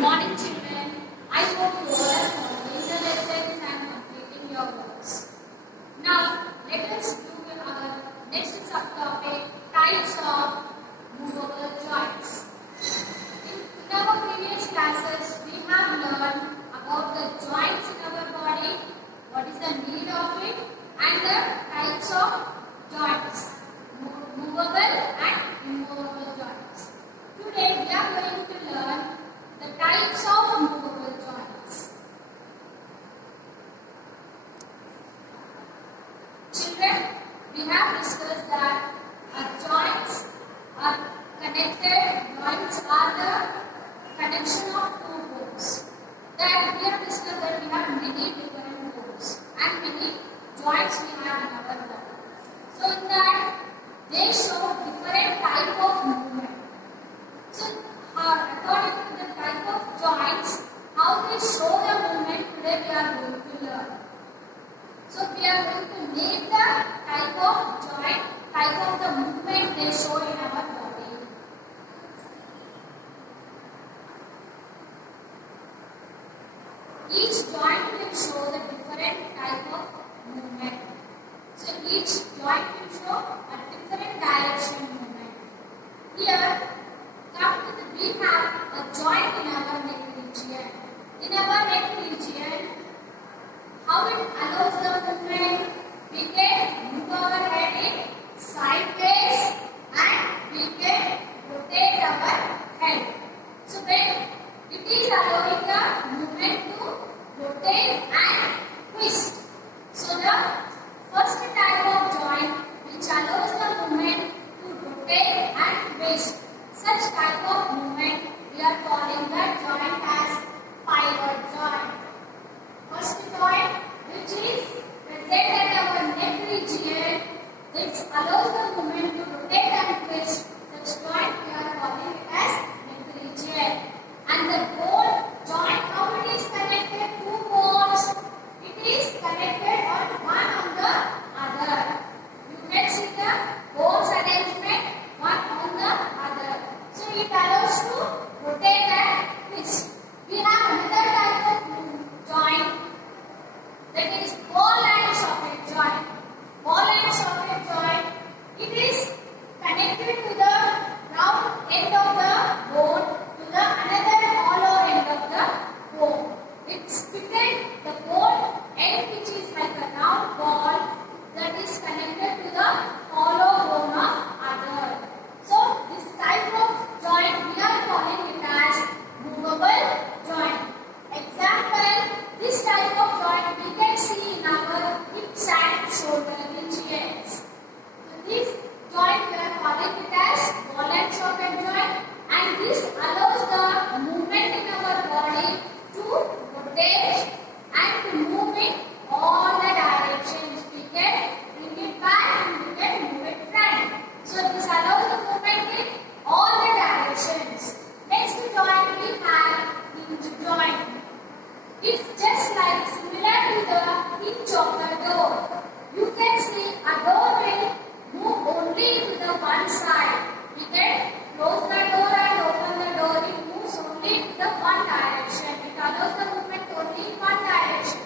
morning, children. I hope you all are following the lessons and completing your works. Now, let us do our next subtopic, types of movable joints. In our previous classes, we have learned about the joints in our body, what is the need of it, and the types of joints, movable and immovable joints. Today, we are going to learn the types of movable joints. Children, we have discussed that joints are connected. Joints are the connection of two bones. Then we have discussed that we have many different bones and many joints we have in our body. So in that, they show different type of movement. So according to the type of joints, how they show the movement, today we are going to learn. So we are going to name the type of joint, type of the movement they show in our body. Each joint will show the different type of movement. So each joint will show a different direction movement. Here, we have a joint in our neck region. In our neck region, how it allows the movement? We can move our head in sideways and we can rotate our head. So when it is allowing the movement to rotate and twist. So the first type of joint which allows the movement to rotate and twist. Such type of movement we are calling that joint as pivot joint. First joint which is present at our neck region, which allows the movement to rotate and twist. Such joint we are calling it as neck region. And the bone joint, how it is connected? Two bones. It is connected one on the other. You can see the bones arrangement one on the other. So it allows to rotate and twist. We have another type of joint, that is ball and socket joint. Ball and socket joint, it is connected to the round end of the bone to the another hollow end of the bone. It's between the bone end which is like a round ball that is connected to the hollow bone of other. So this type of joint we are calling it as movable joint. Example, this type of joint we can see in our hips and shoulder regions. So this joint we are calling it as ball and socket joint, and this allows the movement in our body to rotate and to move in all the directions. We can bring it back and we can move it front. So this allows the movement in all the directions. Next joint we have hinge joint. It's just like similar to the hinge of the door. You can see a door will move only to the one side. We can close the door and open the door. It moves only to the one direction. It allows the movement only in one direction.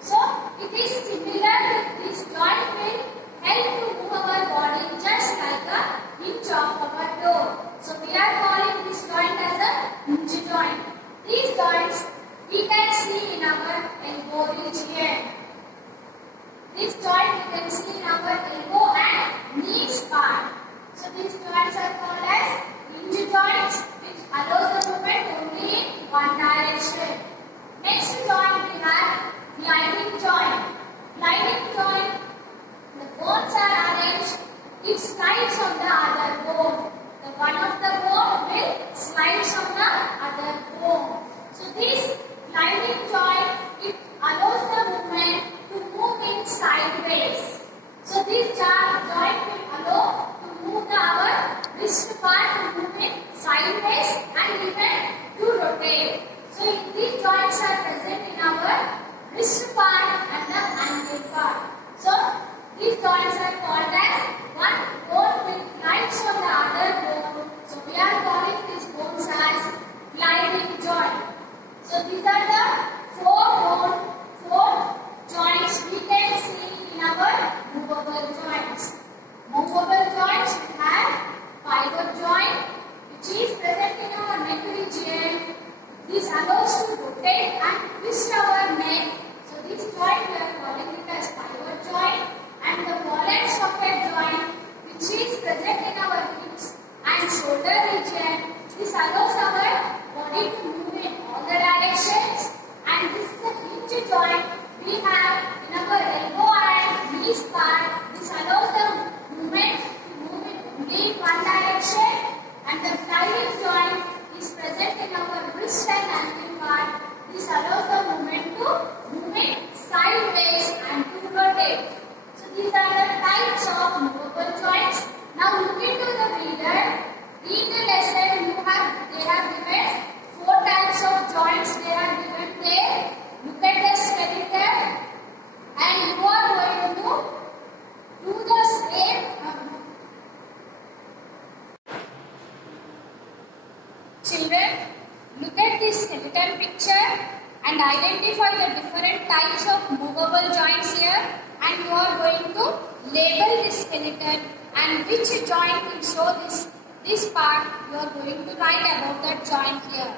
So it is similar. This joint will help to move our body just like a hinge of our door. So we are calling this joint as a hinge joint. These joints we can see in our elbow region. This joint we can see in our elbow and knees part. So these joints are called as hinge joints, which allows the movement only in one direction. Next joint we have gliding joint. Gliding joint, the bones are arranged, it slides on the other bone. The one of the bone will slides on the other bone. So this gliding joint, it allows the movement to move in sideways. So this joint will allow to move our wrist part to move in sideways and even to rotate. So these joints are present in our wrist part and the ankle part. So these joints are called as one bone with glides on the other bone. So we are calling these bones as gliding joint. This allows to rotate and twist our neck. So this joint we are calling it as pivot joint, and the ball and socket joint, which is present in our hips and shoulder region. This allows our body to move in all the directions, and this is the hinge joint we have in our elbow and knees part. This allows the movement to move in only in one direction, and the flywheel joint is present in our wrist and ankle part. This allows the movement to move in sideways and to rotate. So these are the types of movable joints. Now look into the reader. In the lesson they have given 4 types of joints they have given there. Look at the skeleton and you are going to do the same. Children, look at this skeleton picture and identify the different types of movable joints here, and you are going to label this skeleton and which joint will show this part. You are going to write about that joint here.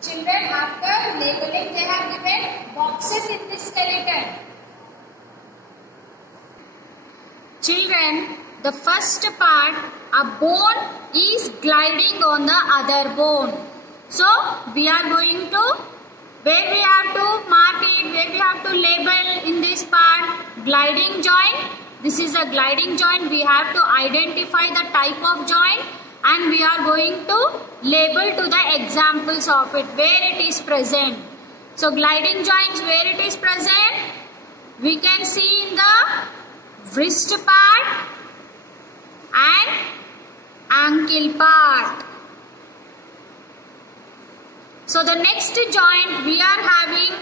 Children, after labeling they have given boxes in this skeleton. Children, the first part, a bone is gliding on the other bone. So we are going to, where we have to mark it, where we have to label in this part, gliding joint. This is a gliding joint. We have to identify the type of joint, and we are going to label to the examples of it, where it is present. So gliding joints, where it is present, we can see in the wrist part and ankle part. So the next joint we are having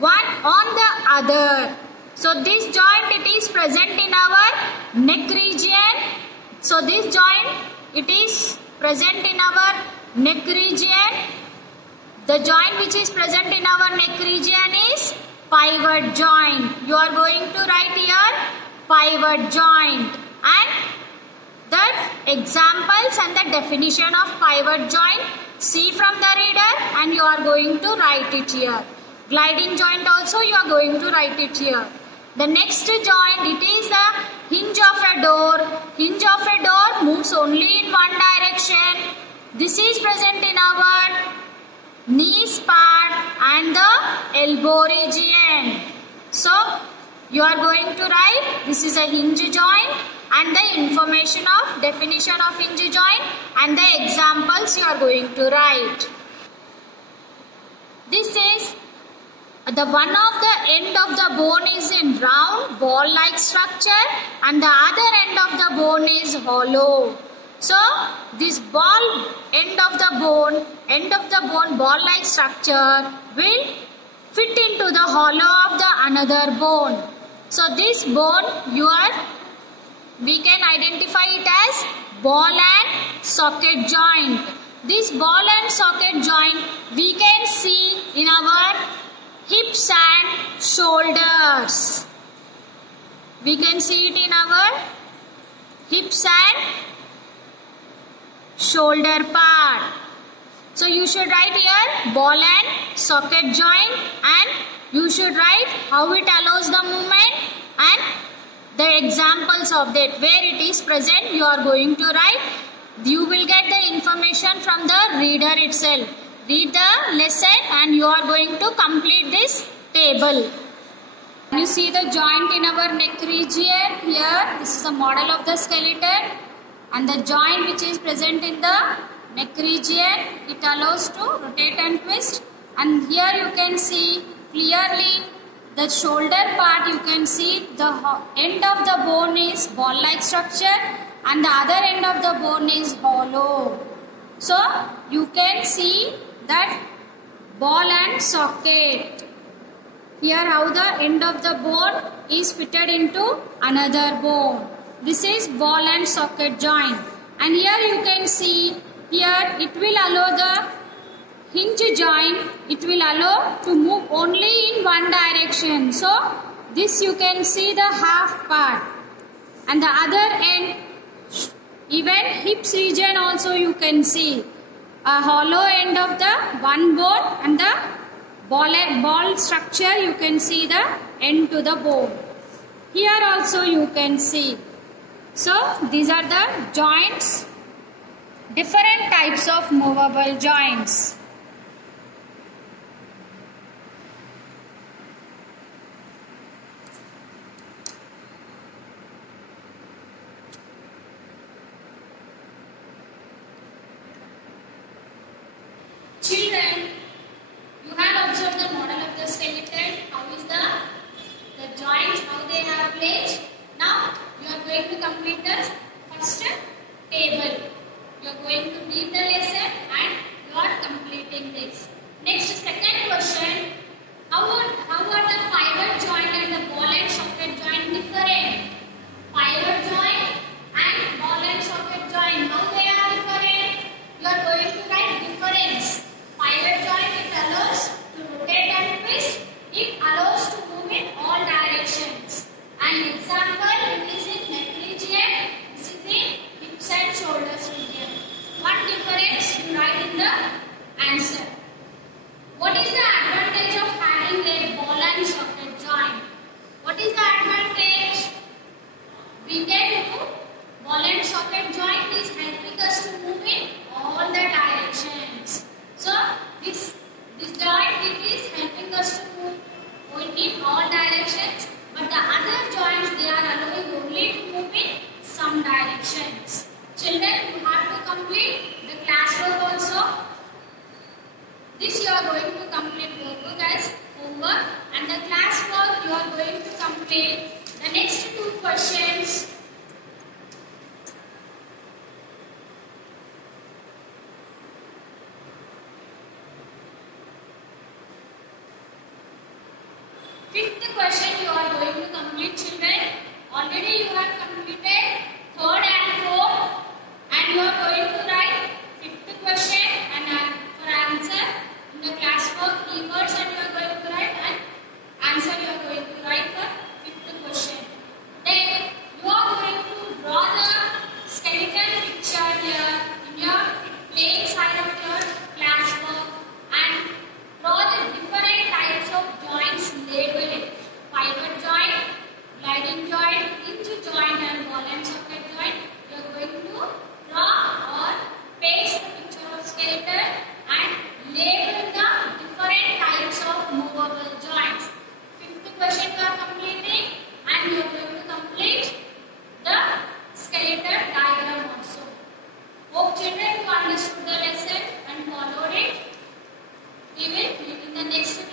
one on the other. So this joint, it is present in our neck region. So this joint, it is present in our neck region. The joint which is present in our neck region is pivot joint. You are going to write here pivot joint, and the examples and the definition of pivot joint see from the reader, and you are going to write it here. Gliding joint also you are going to write it here. The next joint, it is the hinge of a door. Hinge of a door moves only in one direction. This is present in our knees part and the elbow region. So you are going to write, this is a hinge joint, and the information of definition of hinge joint and the examples you are going to write. This is the one of the end of the bone is in round ball-like structure, and the other end of the bone is hollow. So this ball end of the bone ball-like structure will fit into the hollow of the another bone. So this bone we can identify it as ball and socket joint. This ball and socket joint we can see in our hips and shoulders. We can see it in our hips and shoulder part. So you should write here ball and socket joint, and you should write how it allows the movement and the examples of that. Where it is present you are going to write. You will get the information from the reader itself. Read the lesson and you are going to complete this table. You see the joint in our neck region here. This is a model of the skeleton, and the joint which is present in the neck region, it allows to rotate and twist. And here you can see clearly the shoulder part. You can see the end of the bone is ball-like structure and the other end of the bone is hollow. So you can see that ball and socket. Here how the end of the bone is fitted into another bone. This is ball and socket joint. And here you can see, here it will allow the hinge joint, it will allow to move only in one direction. So this you can see the half part, and the other end, even hips region also you can see. a hollow end of the one bone, and the ball structure you can see the end to the bone. Here also you can see. So these are the joints, different types of movable joints. Children, you have observed the model of the skeleton. How is the joints, how they are placed. Now you are going to complete the first table. You are going to read the lesson and you are completing this. Next, second question. How are the pivot joint and the ball and socket joint different? Pivot joint and ball and socket joint, how they are different? You are going to write difference. Pivot joint, it allows to rotate and twist. It allows to move in all directions. An example, it is in neck region. This is in hips and shoulders region. What difference you write in the answer? What is the advantage of having a ball and socket joint? What is the advantage? We can do ball and socket joint is helping us to move in all the directions. So this joint, it is helping us to move in all directions, but the other joints, they are allowing only to move in some directions. Children, you have to complete the classwork also. This you are going to complete workbook as homework, and the classwork you are going to complete the next 2 questions. Fifth question you are going to complete, children. Already you have completed third and fourth, and you are going to write fifth question and for answer in the classwork keywords, and you are going to write an answer you are going to write for fifth question. Then you are going to draw the skeletal picture here in your playing side of your classwork and draw the different types of joints labeled: pivot joint, gliding joint, hinge joint, and ball and socket joint. You are going to draw or paste the picture of skeleton and label the different types of movable joints. Fifth question you are completing, and you are going to complete the skeletal diagram also. Hope children you understood the lesson and followed it. We will meet in the next